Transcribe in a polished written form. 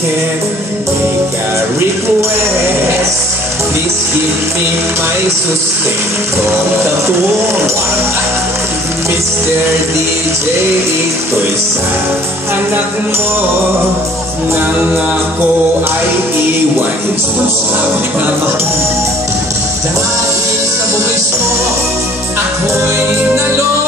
can make a request. Please give me my sustento. Mr. DJ, ito'y sa anak mo nang ako ay iwan. Dahil sa bugis mo, ako'y nalo.